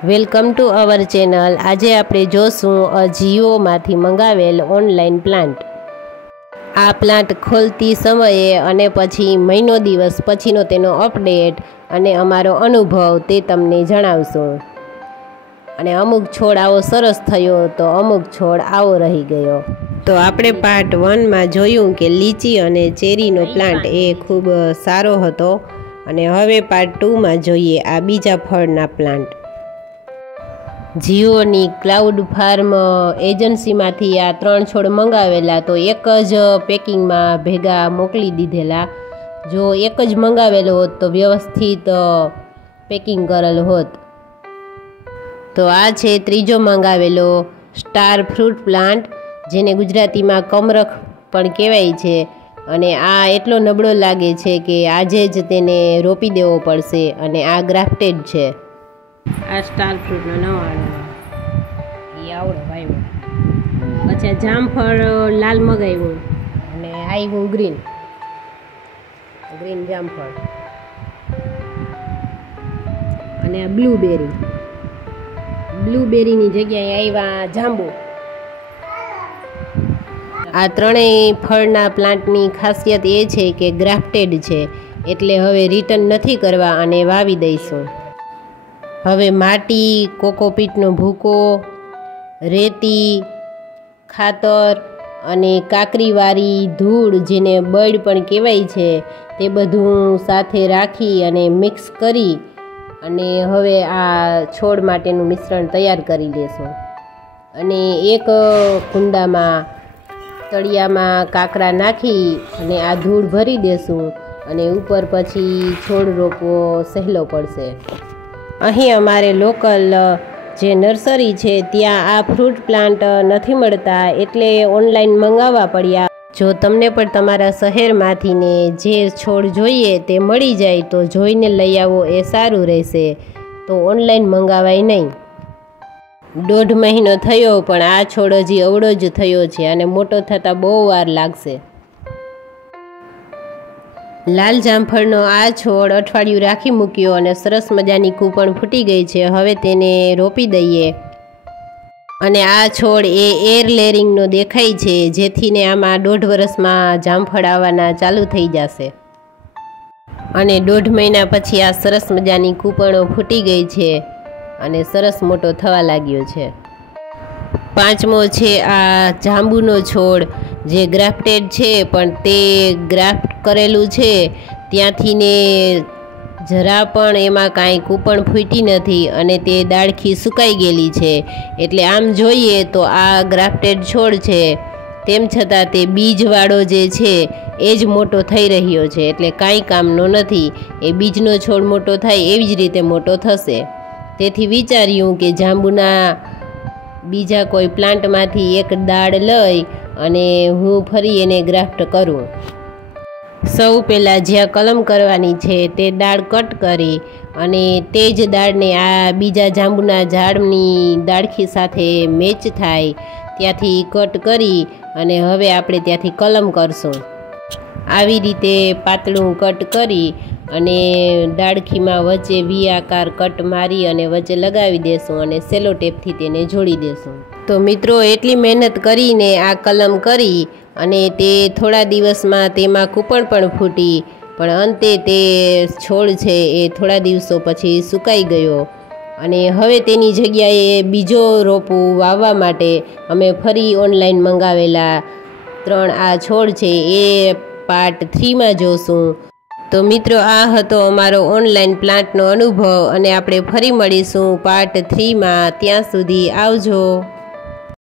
Welcome to our channel. આજે આપણે જોશું અજીઓમાંથી મંગાવેલ ઓનલાઈન પ્લાન્ટ। આ પ્લાન્ટ ખોલતી સમયે અને પછી મહિનો દિવસ પછીનો તેનો અપડેટ અને અમારો અનુભવ તે તમને જણાવશું। અને અમુક છોડ આવો સરસ થયો તો અમુક છોડ આવો રહી ગયો। તો આપણે પાર્ટ 1માં જોયું કે લીચી અને ચેરીનો પ્લાન્ટ એ ખૂબ સારો હતો અને હવે પાર્ટ 2માં જોઈએ આ બીજા ફળના પ્લાન્ટ। જીઓની ક્લાઉડ ફાર્મ એજન્સીમાંથી આ 3 છોડ મંગાવેલા તો એક જ પેકિંગમાં ભેગા મોકલી દીધેલા। જો એક જ મંગાવેલો હોત તો વ્યવસ્થિત પેકિંગ કરેલ હોત। તો આ છે ત્રીજો મંગાવેલો સ્ટાર ફ્રૂટ પ્લાન્ટ, જેને ગુજરાતીમાં કમરખ પણ કહેવાય છે। અને આ એટલો નબળો લાગે છે કે આજે જ તેને રોપી દેવો પડશે અને આ ગ્રાફ્ટેડ છે। આ સ્ટાર ફ્રૂટનો નવાણો એ આવડો વાવ્યો, પછી આ જામફળ લાલ મગાવ્યું અને આવ્યું ગ્રીન જામફળ, અને આ બ્લુબેરીની જગ્યાએ આવ્યા જાંબુ। આ ત્રણેય ફળના પ્લાન્ટની ખાસિયત એ છે કે ગ્રાફ્ટેડ છે, એટલે હવે રિટર્ન નથી કરવા અને વાવી દઈશું। હવે માટી, કોકોપીટનો ભૂકો, રેતી, ખાતર અને કાકરીવાળી ધૂળ જેને બળ પણ કહેવાય છે તે બધું સાથે રાખી અને મિક્સ કરી અને હવે આ છોડ માટેનું મિશ્રણ તૈયાર કરી લેશું। અને એક કુંડામાં તળિયામાં કાકરા નાખી અને આ ધૂળ ભરી દેશું અને ઉપર પછી છોડ રોપવો સહેલો પડશે। અહીં અમારે લોકલ જે નર્સરી છે ત્યાં આ ફ્રૂટ પ્લાન્ટ નથી મળતા, એટલે ઓનલાઈન મંગાવવા પડ્યા। જો તમને પણ તમારા શહેરમાંથી ને જે છોડ જોઈએ તે મળી જાય તો જોઈને લઈ આવો, એ સારું રહેશે। તો ઓનલાઈન મંગાવાય નહીં। 1.5 મહિનો થયો પણ આ છોડ હજી અવળો જ થયો છે અને મોટો થતાં બહુ વાર લાગશે। લાલ જામફળનો આ છોડ અઠવાડિયું રાખી મૂક્યો અને સરસ મજાની કૂપણ ફૂટી ગઈ છે। હવે તેને રોપી દઈએ। અને આ છોડ એ એર લેયરિંગનો દેખાય છે, જેથી ને આમાં 1.5 વર્ષમાં જામફળ આવવાના ચાલુ થઈ જશે। અને 1.5 મહિના પછી આ સરસ મજાની કૂપણો ફૂટી ગઈ છે અને સરસ મોટો થવા લાગ્યો છે। 5મો છે આ જાંબુનો છોડ, જે ગ્રાફ્ટેડ છે પણ તે ગ્રાફ્ટ કરેલું છે ત્યાંથી ને જરા પણ એમાં કાંઈ કૂપણ ફૂટી નથી અને તે ડાળખી સુકાઈ ગયેલી છે, એટલે આમ જોઈએ તો આ ગ્રાફ્ટેડ છોડ છે, તેમ છતાં તે બીજવાળો જે છે એ જ મોટો થઈ રહ્યો છે, એટલે કાંઈ કામનો નથી। એ બીજનો છોડ મોટો થાય એવી જ રીતે મોટો થશે। તેથી વિચાર્યું કે જાંબુના બીજા કોઈ પ્લાન્ટમાંથી એક દાળ લઈ અને હું ફરી એને ગ્રાફ્ટ કરું। સૌ પહેલાં જ્યાં કલમ કરવાની છે તે દાળ કટ કરી અને તે જ દાળને આ બીજા જાંબુના ઝાડની ડાળખી સાથે મેચ થાય ત્યાંથી કટ કરી અને હવે આપણે ત્યાંથી કલમ કરશું। આવી રીતે પાતળું કટ કરી અને ડાળખીમાં વચ્ચે વી આકાર કટ મારી અને વચ્ચે લગાવી દેશું અને સેલો ટેપથી તેને જોડી દેશું। તો મિત્રો, એટલી મહેનત કરીને આ કલમ કરી અને તે થોડા દિવસમાં તેમાં કૂપણ પણ ફૂટી, પણ અંતે તે છોડ છે એ થોડા દિવસો પછી સુકાઈ ગયો અને હવે તેની જગ્યાએ બીજો રોપું વાવવા માટે અમે ફરી ઓનલાઈન મંગાવેલા 3 આ છોડ છે એ પાર્ટ 3માં જોશું। તો મિત્રો, આ હતો અમારો ઓનલાઈન પ્લાન્ટનો અનુભવ અને આપણે ફરી મળીશું પાર્ટ 3માં। ત્યાં સુધી આવજો।